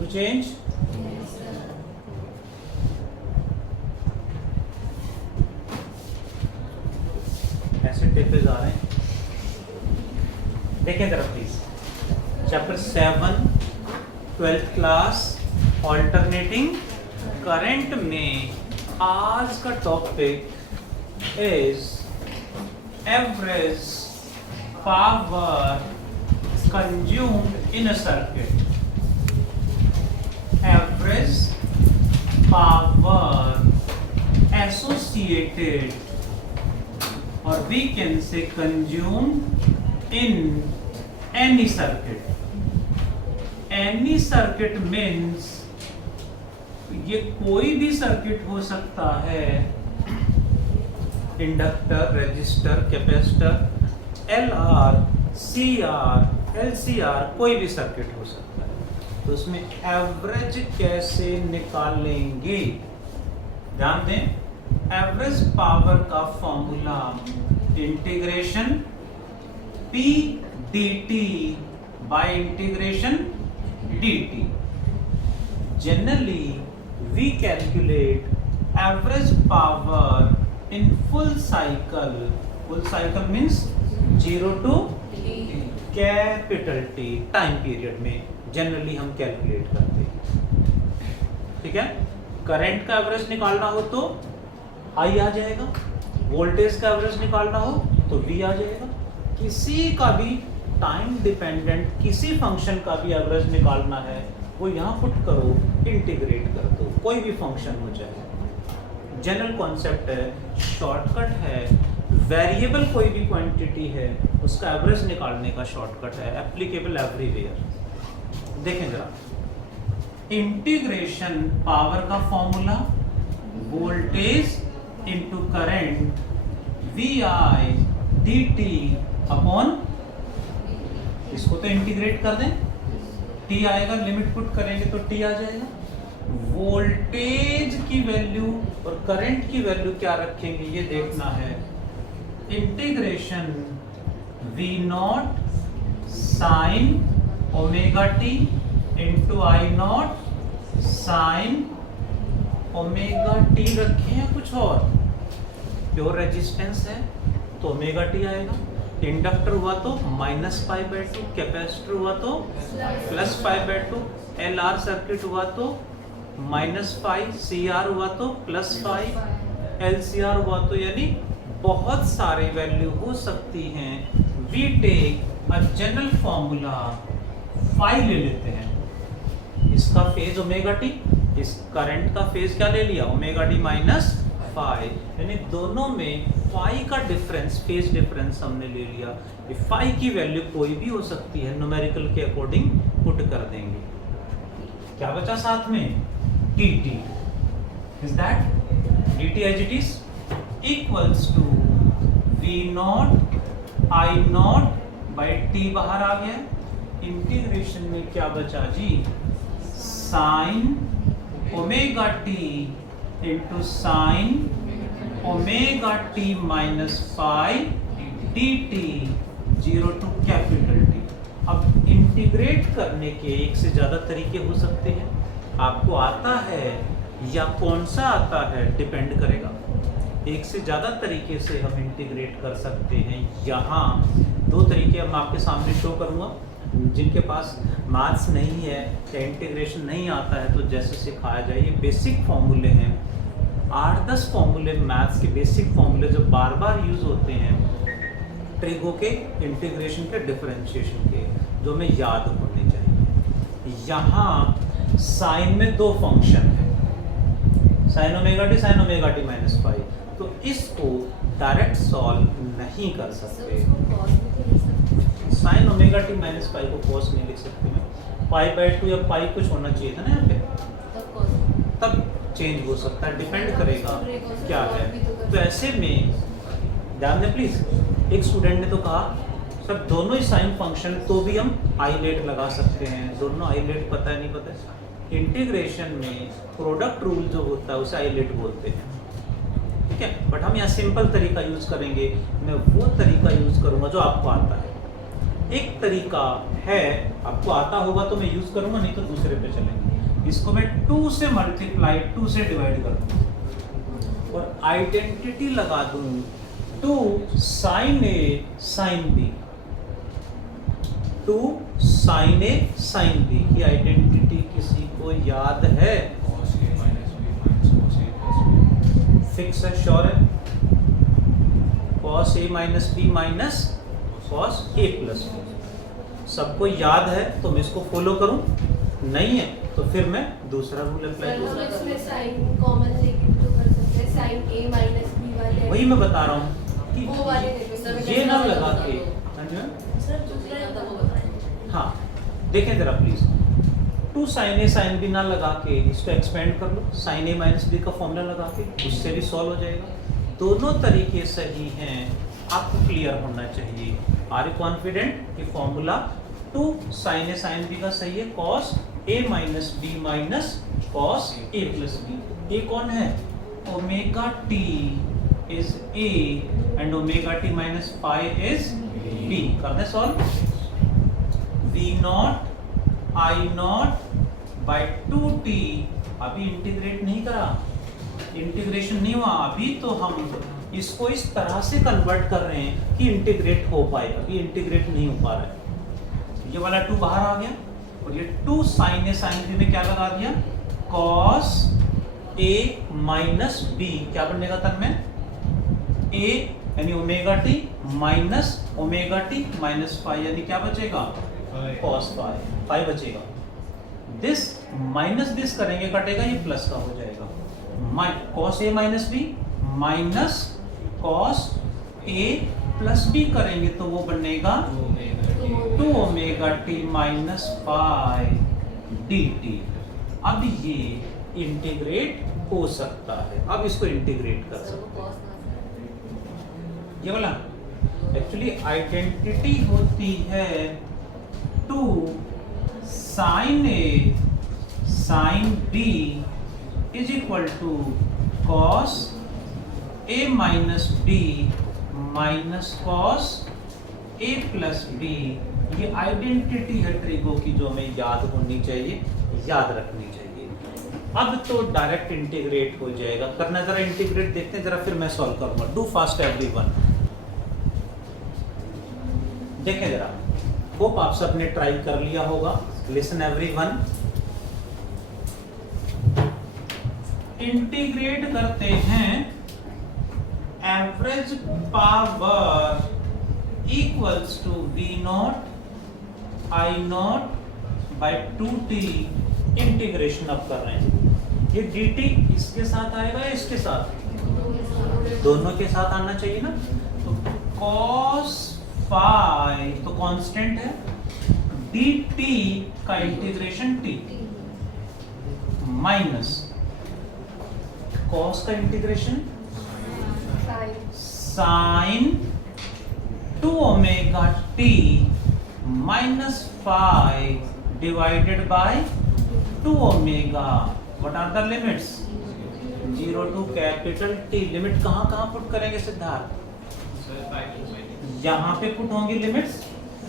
To change? ऐसे टेपेज आ रहे हैं, देखें जरा please. Chapter 7 12th class alternating current में आज का topic is average power consumed in a circuit. Average power associated, or we can say consumed in any circuit. Any circuit means ये कोई भी सर्किट हो सकता है, inductor, resistor, capacitor, LR, CR, LCR, कोई भी सर्किट हो सकता है। तो उसमें एवरेज कैसे निकालेंगे? ध्यान दें, एवरेज पावर का formula integration P dt by integration dt। Generally we calculate average power in full cycle. Full cycle means 0 to capital T time period में जनरली हम कैलकुलेट करते हैं। ठीक है, करंट का एवरेज निकालना हो तो I आ जाएगा, वोल्टेज का एवरेज निकालना हो तो V आ जाएगा। किसी का भी टाइम डिपेंडेंट किसी फंक्शन का भी एवरेज निकालना है, वो यहाँ पुट करो, इंटीग्रेट कर दो, कोई भी फंक्शन हो जाए। जनरल कॉन्सेप्ट है, शॉर्टकट है। वेरिएबल कोई भी क्वांटिटी है, उसका एवरेज निकालने का शॉर्टकट है, एप्लीकेबल एवरीवेयर। देखें जरा, इंटीग्रेशन पावर का formula voltage into current VI dt upon, इसको तो इंटीग्रेट कर दें, T आएगा, लिमिट पुट करेंगे तो T आ जाएगा। वोल्टेज की वैल्यू और करंट की वैल्यू क्या रखेंगे ये देखना है। Integration V not sign omega t into I not sign omega t रखें या कुछ और। प्योर रेजिस्टेंस है तो ओमेगा t आएगा। इंडक्टर हुआ तो -π/2, कैपेसिटर हुआ तो +π/2, LR सर्किट हुआ तो -π, CR हुआ तो +π, LCR हुआ तो, यानी बहुत सारे वैल्यू हो सकती हैं। We take a general formula phi ले लेते हैं, इसका फेज ओमेगा टी, इस करंट का फेज क्या ले लिया, ओमेगा टी माइनस फाई, यानी दोनों में फाई का डिफरेंस, फेज डिफरेंस हमने ले लिया। ये फाई की वैल्यू कोई भी हो सकती है, न्यूमेरिकल के अकॉर्डिंग पुट कर देंगे। क्या बचा साथ में, dt is that dt as it is equals to V naught I naught by t बाहर आ गया। इंटीग्रेशन में क्या बचा जी, sine omega t into sine omega t minus phi dt 0 to capital T। अब इंटीग्रेट करने के एक से ज्यादा तरीके हो सकते हैं, आपको आता है या कौन सा आता है डिपेंड करेगा। एक से ज़्यादा तरीके से हम इंटीग्रेट कर सकते हैं। यहाँ दो तरीके हम आपके सामने शो करूँगा। जिनके पास मैथ्स नहीं है या इंटीग्रेशन नहीं आता है तो जैसे सिखाया जाए, ये बेसिक फॉर्मूले हैं, 8-10 फॉर्मूले मैथ्स के बेसिक फॉर्मूले जो बार बार यूज़ होते हैं, ट्रिगो के, इंटीग्रेशन के, डिफरेंशिएशन के, जो हमें याद होने चाहिए। यहाँ साइन में दो फंक्शन है, sine omega T minus phi, तो इसको डायरेक्ट सॉल्व नहीं कर सकते। Sine omega T minus phi को कॉस नहीं लिख सकते मैं, π/2 या पाई कुछ होना चाहिए था ना यहाँ पे, तब चेंज हो सकता है, डिपेंड करेगा क्या है। तो ऐसे में ध्यान दें प्लीज, एक स्टूडेंट ने तो कहा सर दोनों ही साइन फंक्शन तो भी हम आइलेट लगा सकते हैं, दोनों आइलेट पता है नहीं पता है। इंटीग्रेशन में प्रोडक्ट रूल जो होता है उसे आइलेट बोलते हैं, ठीक है। बट हम यहाँ सिंपल तरीका यूज करेंगे, मैं वो तरीका यूज करूंगा जो आपको आता है। एक तरीका है, आपको आता होगा तो मैं यूज करूंगा, नहीं तो दूसरे पे चलेंगे। इसको मैं 2 से मल्टीप्लाई 2 से डिवाइड कर दूं और आइडेंटिटी लगा दूं 2 sine A sine B, 2 sine A sine B की आइडेंटिटी किसी को याद है? फिक्स है, श्योर है? cos a minus B minus cos a plus B सबको याद है तो मैं इसको फॉलो करूं, नहीं है तो फिर मैं दूसरा रूल अप्लाई करूंगा। इसमें साइन कॉमन लेके तो कर सकते हैं, साइन a माइनस b वाले वही मैं बता रहा हूं कि वो वाले देखो ये ना लगा के सर दूसरा वो बताएं। हाँ देखें जरा please, 2 sine A sine B ना लगा के इसको एक्सपेंड कर लो, साइन ए माइनस बी का फॉर्मूला लगा के, उससे भी सॉल्व हो जाएगा। दोनों तरीके सही हैं, आपको क्लियर होना चाहिए। आर यू कॉन्फिडेंट कि formula 2 sine A sine B का सही है, cos A minus B minus cos A plus B. A कौन है? Omega T is A and omega T minus pi is B. कर दे solve. V naught I naught by 2t, अभी integrate नहीं करा, इंटीग्रेशन नहीं हुआ अभी, तो हम इसको इस तरह से कन्वर्ट कर रहे हैं कि इंटीग्रेट हो पाए, अभी इंटीग्रेट नहीं हो पा रहा है। ये वाला 2 बाहर आ गया और ये 2 साइन ए साइन बी में क्या लगा दिया? cos a माइनस बी, क्या बनेगा तब में? a यानी omega T minus omega T minus five, यानी क्या बचेगा? cos फाइव बचेगा। दिस माइनस दिस करेंगे, कटेगा, ये प्लस का हो जाएगा। cos a minus B minus cos a plus B करेंगे तो वो बनेगा 2 omega T minus five D T. अब ये इंटीग्रेट हो सकता है, अब इसको इंटीग्रेट कर सकते हैं। ये वाला एक्चुअली आइडेंटिटी होती है 2 sine A sine B is equal to cos A minus B minus cos A plus B. ये आइडेंटिटी है ट्रिगो की जो हमें याद होनी चाहिए, याद रखनी चाहिए। अब तो डायरेक्ट इंटीग्रेट हो जाएगा। करना जरा इंटीग्रेट देखते हैं जरा, फिर मैं सॉल्व करूंगा। Do fast everyone. देखें जरा, होप आप सबने ट्राई कर लिया होगा। Listen everyone. इंटीग्रेट करते हैं average power equals to V naught I naught by 2t। Integration अब कर रहे हैं। ये dt इसके साथ आएगा या इसके साथ? दोनों के साथ आना चाहिए ना। तो cos फाइव तो कांस्टेंट है, dt का इंटीग्रेशन t माइनस cos का integration sine 2 omega t minus 5 divided by 2 omega. What are the limits? 0 to capital T। Limit कहाँ पुट करेंगे सिद्धार्थ? यहाँ पे पुट होंगी लिमिट्स,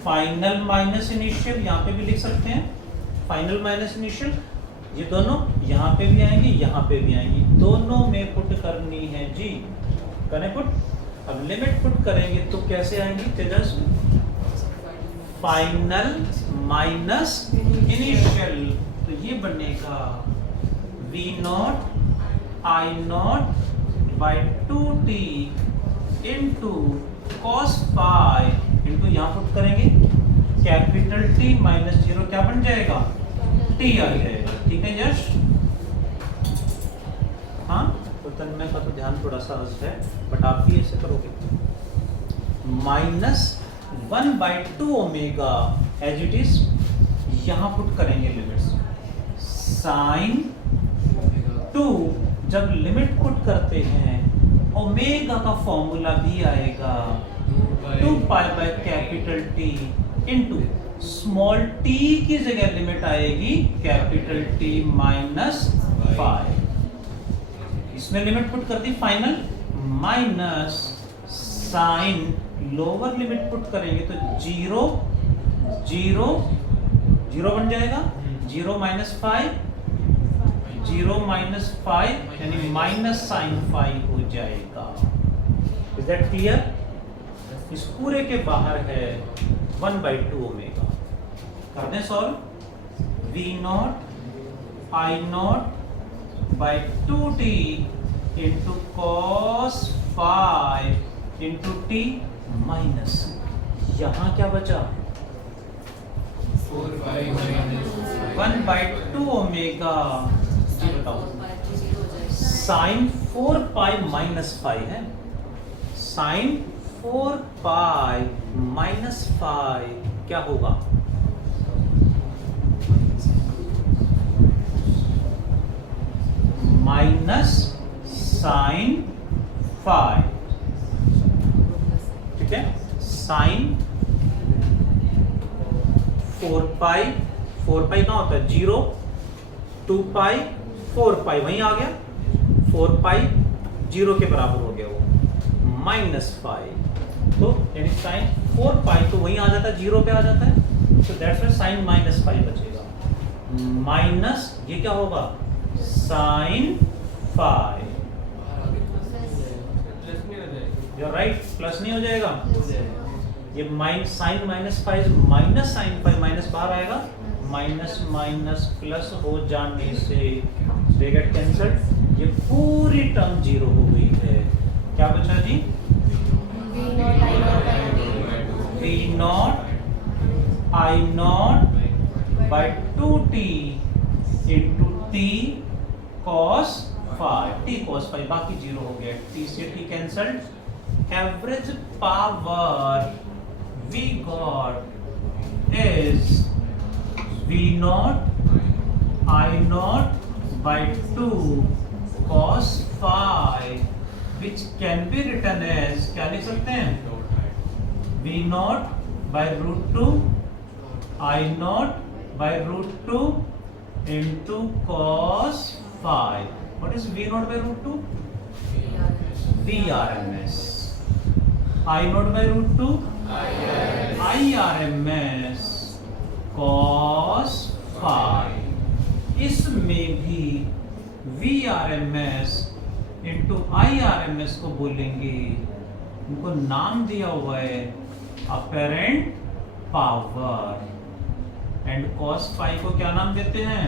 फाइनल माइनस इनिशियल, यहाँ पे भी लिख सकते हैं फाइनल माइनस इनिशियल। ये दोनों यहाँ पे भी आएंगी, यहाँ पे भी आएंगी, दोनों में पुट करनी है जी। करें पुट। अब लिमिट पुट करेंगे तो कैसे आएंगी तेजस? फाइनल माइनस इनिशियल, तो ये बनेगा V naught I naught by 2t into cos five into यहाँ पुट करेंगे कैपिटल T माइनस 0, क्या बन जाएगा? T आ जाएगा। ठीक है यश? हाँ, तो तन्मय का तो ध्यान थोड़ा सा है, बट आप भी ऐसे करोगे। Minus 1/2 omega as it is, यहाँ पुट करेंगे लिमिट्स। साइन 2 जब लिमिट पुट करते हैं ओमेगा का फॉर्मूला भी आएगा 2 pi by capital T into small t की जगह लिमिट आएगी कैपिटल T माइनस 5। इसमें लिमिट पुट कर दी final minus sine lower limit put करेंगे तो 0 0 0 बन जाएगा, 0 माइनस 5 0 माइनस 5 यानी माइनस साइन 5 हो जाएगा। Is that clear? इस पूरे के बाहर है 1/2 ओमेगा। कर दें solve. v naught I naught by 2t into cos 5 into T minus, यहाँ क्या बचा? 1/2 ओमेगा। जी बताओ, साइन 4 पाई माइनस 5 है। साइन 4 पाई माइनस 5 क्या होगा? माइनस साइन 5, ठीक है। साइन 4 पाई, 4 पाई कहाँ होता है? 0, 2 पाई, 4 पाई वहीं आ गया। 4 पाई 0 के बराबर हो गया वो, माइनस 5। तो यानी साइन 4 पाई तो वहीं आ जाता है, 0 पे आ जाता है। तो दैट्स व्हाई साइन माइनस 5 बचेगा। माइनस ये क्या होगा? साइन 5। You're right, प्लस नहीं हो जाएगा? ये sine minus 5 minus sine 5 minus बाहर आएगा, माइनस माइनस प्लस हो जाने से दे गेट कैंसल्ड। ये पूरी टर्म 0 हो गई है। क्या बचा जी? v naught I naught by 2t into t cos 5, t cos 5 बाकी 0 हो गया, t से t cancelled. Average power we got is v naught I naught by 2 cos 5 which can be written as, क्या लिख सकते हैं? v naught by root 2 I naught by root 2 into cos 5. What is v naught by root 2? VRMS. I naught by root 2? IRMS cos 5। इसमें भी VRMS into IRMS को बोलेंगे, उनको नाम दिया हुआ है अपेरेंट पावर। एंड cos 5 को क्या नाम देते हैं?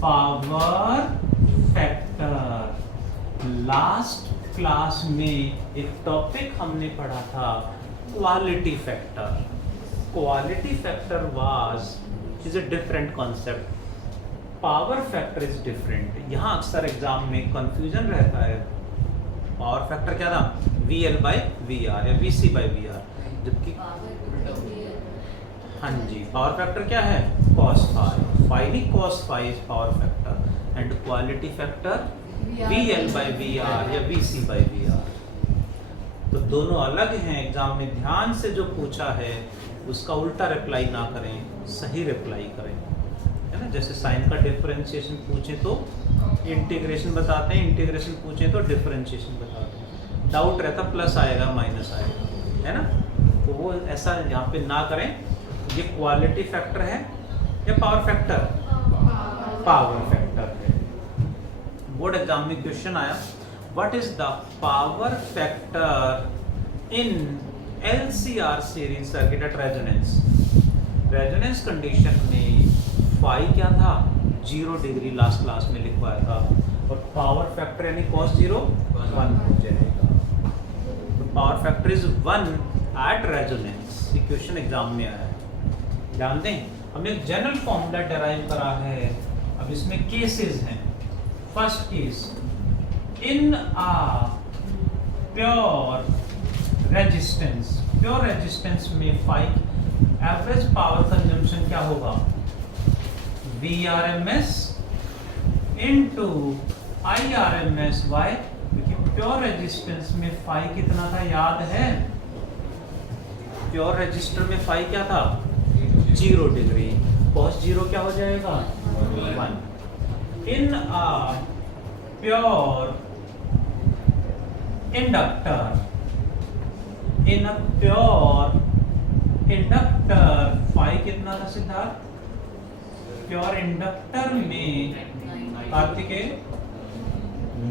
Power factor. लास्ट क्लास में एक टॉपिक हमने पढ़ा था, quality factor. Quality factor was is a different concept, power factor is different. यहाँ अक्सर एग्जाम में कंफ्यूजन रहता है। पावर फैक्टर क्या था? VL बाई VR या VC बाई VR, जबकि हाँ जी पावर फैक्टर क्या है? cos 5 नहीं, cos 5 power factor. And quality factor VL by VR या VC बाई VR। तो दोनों अलग हैं। एग्जाम में ध्यान से जो पूछा है उसका उल्टा रिप्लाई ना करें, सही रिप्लाई करें, है ना। जैसे साइन का डिफरेंशिएशन पूछे तो इंटीग्रेशन बताते हैं, इंटीग्रेशन पूछे तो डिफरेंशिएशन बताते हैं। डाउट रहता प्लस आएगा माइनस आएगा, है ना। तो वो ऐसा यहाँ पे ना करें। ये क्वालिटी फैक्टर है या पावर फैक्टर? पावर फैक्टर है। बोर्ड एग्जाम में क्वेश्चन आया, what is the power factor in LCR series circuit at resonance? Resonance condition में फाई क्या था? 0 डिग्री लास्ट क्लास में लिखवाया था। और पावर फैक्टर यानी cos 0 1 हो जाएगा। तो power factor is 1 at resonance. ये क्वेश्चन एग्जाम में आया है, ध्यान दें। हमने एक जनरल फॉर्मूला डेराइव करा है। अब इसमें केसेस हैं। First case, in a pure resistance, pure resistance में फाई एवरेज पावर कंजम्पशन क्या होगा? VRMS into IRMS। वाई? क्योंकि प्योर रेजिस्टेंस में फाई कितना था याद है? प्योर रजिस्टर में फाई क्या था? 0 डिग्री। cos 0 क्या हो जाएगा? 1। In a pure inductor, in a pure inductor phi कितना था सिद्धार्थ? प्योर इंडक्टर में कार्तिकेय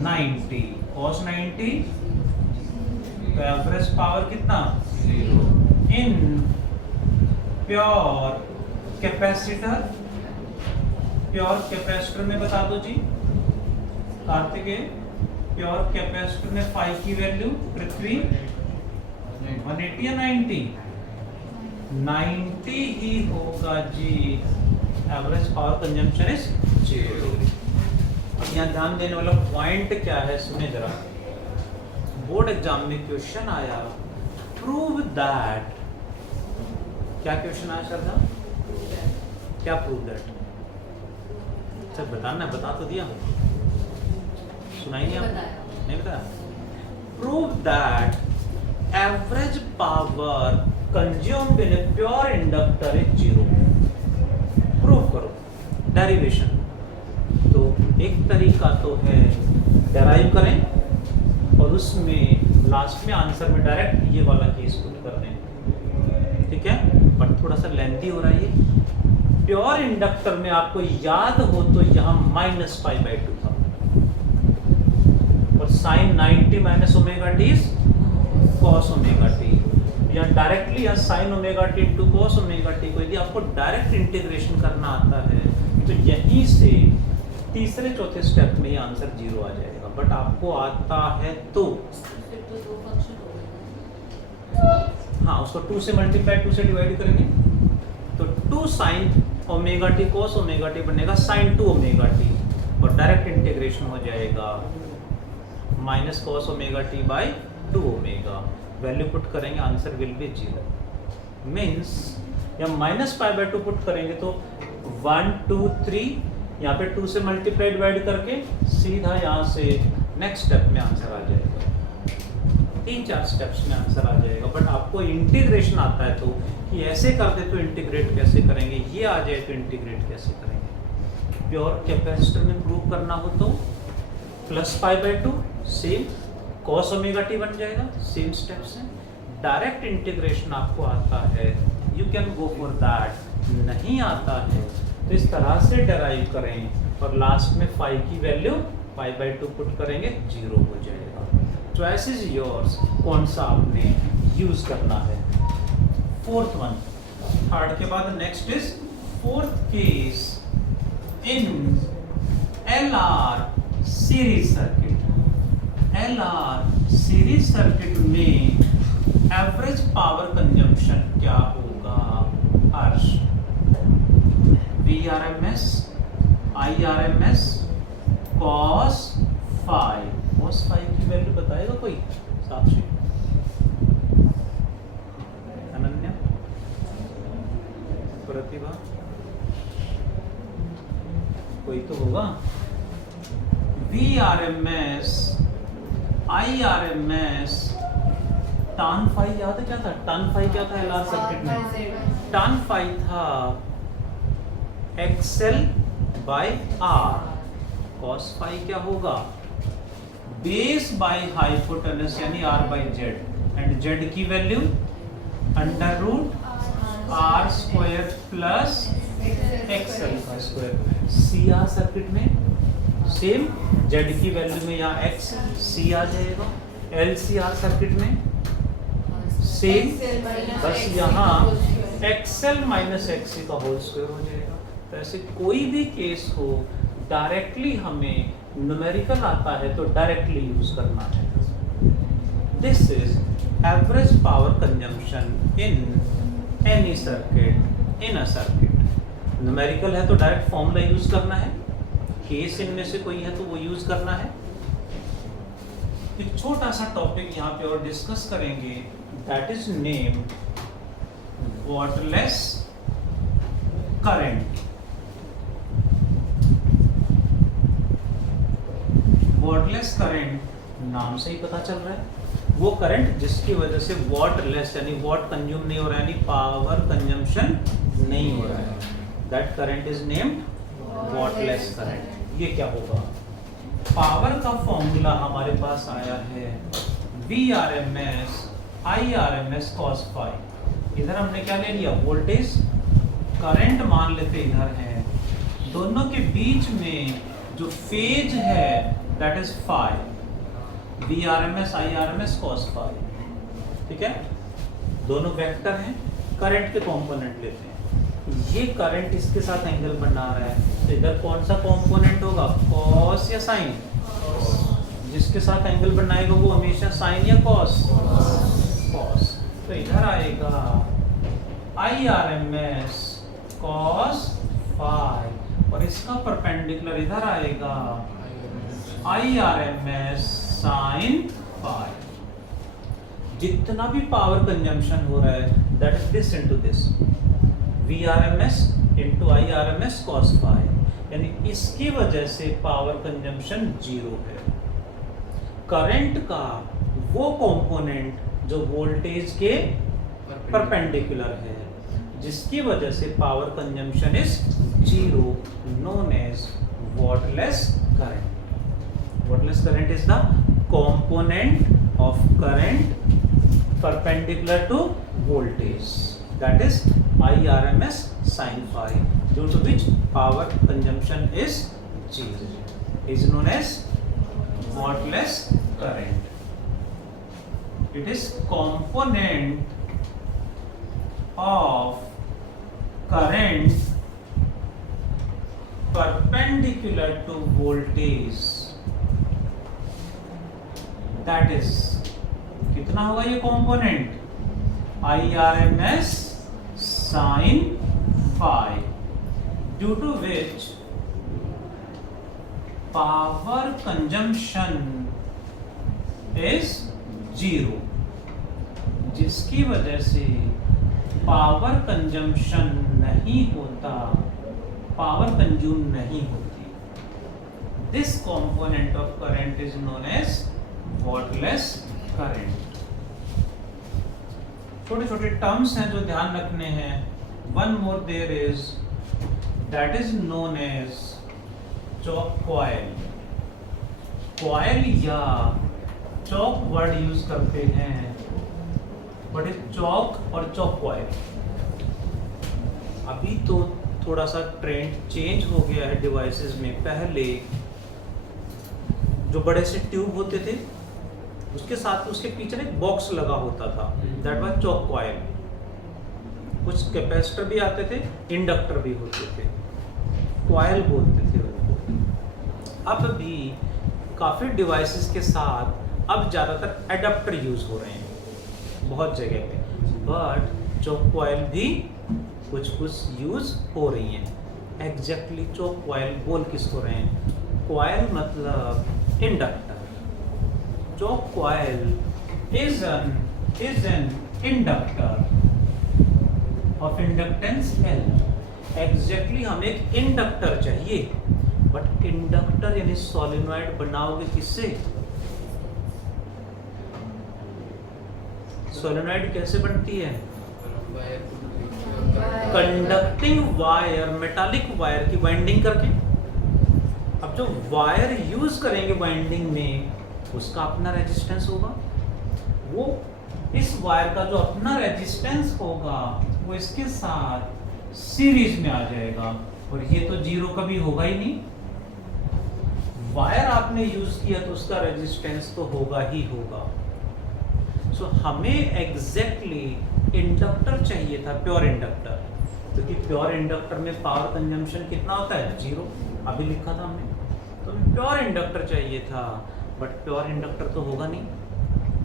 90 cos 90, तो एवरेज पावर कितना 0 in pure capacitor. Pure capacitor में बता दो जी कार्तिकेय, प्योर कैपेसिटर में 5 की वैल्यू पृथ्वी 180 या 90 ही होगा जी। Average power consumption is 0 degree. अब यहाँ ध्यान देने वाला पॉइंट क्या है सुने जरा। बोर्ड एग्जाम में क्वेश्चन आया प्रूव दैट, क्या क्वेश्चन आया श्रद्धा, क्या प्रूव दैट? सर बताना, बता तो दिया, सुनाई नहीं आपको, नहीं बताया। Prove that average power consumed in a pure inductor is 0। Prove करो, डेरिवेशन। तो एक तरीका तो है डेराइव करें और उसमें लास्ट में आंसर में डायरेक्ट ये वाला केस पुट कर दें, ठीक है, बट थोड़ा सा लेंथी हो रहा है ये। प्योर इंडक्टर में आपको याद हो तो यहाँ -π/2 था और sin 90 - omega T cos omega T, या डायरेक्टली या sin omega T into cos omega T को यदि आपको डायरेक्ट इंटीग्रेशन करना आता है तो यहीं से तीसरे चौथे स्टेप में ये आंसर 0 आ जाएगा। बट आपको आता है तो हाँ, उसको 2 से मल्टीप्लाई 2 से डिवाइड करेंगे तो 2 sin omega T cos omega T बनेगा sin 2 ओमेगा टी और डायरेक्ट इंटीग्रेशन हो जाएगा -cos omega T by 2 omega. Value put करेंगे आंसर विल बी 0 मीन्स, या -π/2 पुट करेंगे तो 1 2 3 यहाँ पे 2 से मल्टीप्लाई डिवाइड करके सीधा यहाँ से नेक्स्ट स्टेप में आंसर आ जाएगा। 3-4 स्टेप्स में आंसर आ जाएगा। बट आपको इंटीग्रेशन आता है तो कि ऐसे कर दे तो इंटीग्रेट कैसे करेंगे, ये आ जाए तो इंटीग्रेट कैसे करेंगे। प्योर कैपेसिटर में प्रूव करना हो तो +π/2 सेम cos ओमेगा टी बन जाएगा, सेम स्टेप से। डायरेक्ट इंटीग्रेशन आपको आता है, you can go for that. नहीं आता है तो इस तरह से डेराइव करें और लास्ट में 5 की वैल्यू π/2 पुट करेंगे 0 हो जाएगा। चॉइस इज योर्स, कौन सा आपने यूज करना है। फोर्थ वन, थर्ड के बाद next is fourth case in LR series circuit. LR series circuit में एवरेज पावर कंजम्पशन क्या होगा हर्ष? VRMS, IRMS, cos phi की वैल्यू बताएगा कोई? साक्षी, अनन्या, प्रतिभा, कोई तो होगा। VRMS, IRMS, tan phi याद है क्या था? tan phi क्या था LR सर्किट में? tan phi था XL/R। cos phi क्या होगा? बेस बाय हाइपोटेनस यानी R/Z, एंड Z की वैल्यू √R² प्लस XL का स्क्वायर। CR सर्किट में सेम, Z की वैल्यू में यहाँ XC आ जाएगा। LCR सर्किट में सेम, बस यहाँ XL - XC का होल स्क्वायर हो जाएगा। तो ऐसे कोई भी केस हो, डायरेक्टली हमें न्यूमेरिकल आता है तो डायरेक्टली यूज करना है। This is average power consumption in any circuit, in a circuit. Numerical है तो डायरेक्ट फॉर्मूला यूज करना है, केस इनमें से कोई है तो वो यूज करना है। एक छोटा सा टॉपिक यहाँ पे और डिस्कस करेंगे, that is name waterless current. Waterless current नाम से ही पता चल रहा है, वो करंट जिसकी वजह से वाटरलेस यानी वाट कंज्यूम नहीं हो रहा है, यानी पावर कंजम्पशन नहीं हो रहा है। That current is named waterless current. ये क्या होगा? पावर का फॉर्मूला हमारे पास आया है VRMS IRMS cos phi। इधर हमने क्या ले लिया? वोल्टेज। करंट मान लेते इधर है, दोनों के बीच में जो फेज है that is phi, VRMS IRMS cos phi, ठीक है। दोनों वेक्टर हैं, करंट के कंपोनेंट लेते हैं। ये करंट इसके साथ एंगल बना रहा है, तो इधर कौन सा कंपोनेंट होगा, कॉस या साइन? जिसके साथ एंगल बनाएगा वो हमेशा साइन या कॉस? कॉस। तो इधर आएगा IRMS cos फाई और इसका परपेंडिकुलर इधर आएगा IRMS sin फाई। जितना भी पावर कंजम्पशन हो रहा है that is this into this, VRMS into IRMS cos phi, यानी इसकी वजह से पावर कंजम्पशन जीरो है। करंट का वो कंपोनेंट जो वोल्टेज के परपेंडिकुलर है, जिसकी वजह से power consumption is zero, known as wattless current. Whatless current is the component of current perpendicular to voltage, that is IRMS sin phi, due to which power consumption is zero, is known as whatless current. It is component of current perpendicular to voltage, that is कितना होगा ये component, IRMS sin phi, due to which power consumption is zero, जिसकी वजह से power consumption नहीं होता, power consume नहीं होती। This component of current is known as wattless current. छोटे छोटे टर्म्स हैं जो ध्यान रखने हैं। One more there is, that is known as choke coil. Coil या चॉक वर्ड यूज करते हैं, बट इज चॉक और चॉक कॉइल। अभी तो थोड़ा सा ट्रेंड चेंज हो गया है डिवाइसेस में। पहले जो बड़े से ट्यूब होते थे उसके साथ उसके पीछे एक बॉक्स लगा होता था, दैट वाज चॉक कॉइल। कुछ कैपेसिटर भी आते थे, इंडक्टर भी होते थे, कॉइल बोलते थे उनको। अब भी काफ़ी डिवाइसेस के साथ अब ज़्यादातर एडाप्टर यूज़ हो रहे हैं बहुत जगह पे, बट चॉक कॉइल भी कुछ कुछ यूज़ हो रही हैं। एग्जैक्टली चॉक कॉइल बोल किसको रहे हैं? कॉइल मतलब inductor. Chalk coil is an inductor of inductance L। Exactly हमें एक इंडक्टर चाहिए, बट इंडक्टर यानी सोलेनॉइड बनाओगे किससे? सोलेनॉइड कैसे बनती है? कंडक्टिंग वायर, मेटालिक वायर की वाइंडिंग करके। अब जो वायर यूज करेंगे वाइंडिंग में उसका अपना रेजिस्टेंस होगा, वो इस वायर का जो अपना रेजिस्टेंस होगा वो इसके साथ सीरीज में आ जाएगा, और ये तो जीरो कभी होगा ही नहीं। वायर आपने यूज किया तो उसका रेजिस्टेंस तो होगा ही होगा। सो हमें एग्जैक्टली इंडक्टर चाहिए था, प्योर इंडक्टर, क्योंकि प्योर इंडक्टर में पावर कंजम्पशन कितना होता है? जीरो। अभी लिखा था हमने, तो हमें प्योर इंडक्टर चाहिए था, बट प्योर इंडक्टर तो होगा नहीं,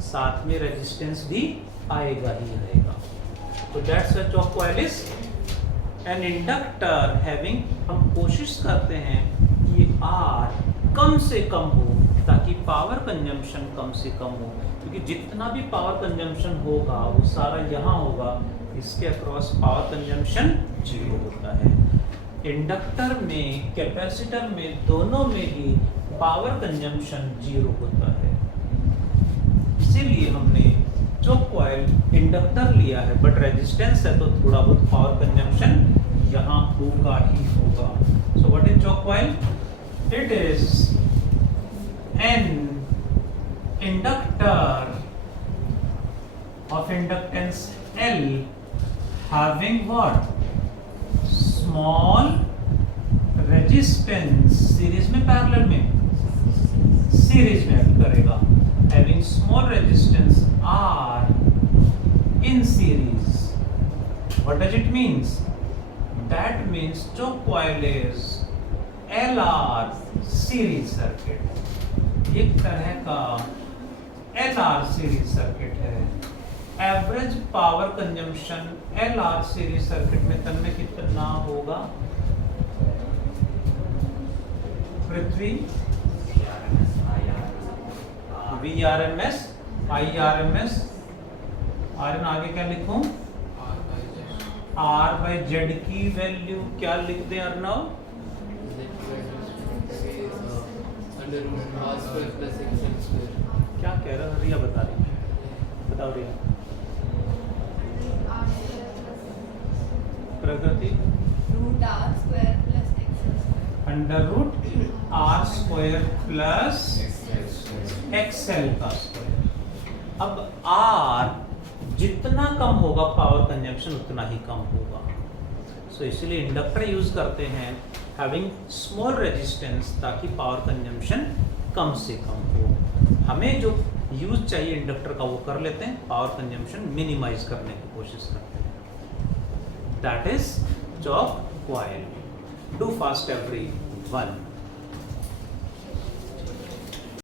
साथ में रेजिस्टेंस भी आएगा ही आएगा। तो that's why chalk coil is an inductor having, हम कोशिश करते हैं कि R कम से कम हो ताकि पावर कंजम्पशन कम से कम हो, क्योंकि जितना भी पावर कंजम्पशन होगा वो सारा यहाँ होगा, इसके अक्रॉस पावर कंजम्पशन जीरो होता है। इंडक्टर में, कैपेसिटर में, दोनों में ही पावर कंजम्पशन जीरो होता है। इसीलिए हमने चॉक कॉइल इंडक्टर लिया है, बट रेजिस्टेंस है तो थोड़ा बहुत पावर कंजम्पशन यहाँ होगा ही होगा। So what is choke coil? It is an inductor of inductance L having what? Small resistance series में पैरेलल में, सीरीज में एक्ट करेगा, having small resistance R in series. What does it means? That means जो coil is LR series circuit, एक तरह का LR series circuit है. Average power consumption LR series circuit में तन में कितना होगा पृथ्वी? VRMS, IRMS, आर आगे क्या लिखूं? R/Z की वैल्यू क्या लिख दें अर्नव? क्या कह रहा है रिया? बता रही है, बताओ Riya. Pragati root R square plus X under root R square plus XL का स्क्वायर. अब R जितना कम होगा पावर कंजम्पशन उतना ही कम होगा. सो इसलिए इंडक्टर यूज करते हैं हैविंग स्मॉल रेजिस्टेंस, ताकि पावर कंजम्पशन कम से कम हो. हमें जो यूज चाहिए इंडक्टर का वो कर लेते हैं, पावर कंजम्पशन मिनिमाइज करने की कोशिश करते हैं. That is choke coil. Do fast everyone.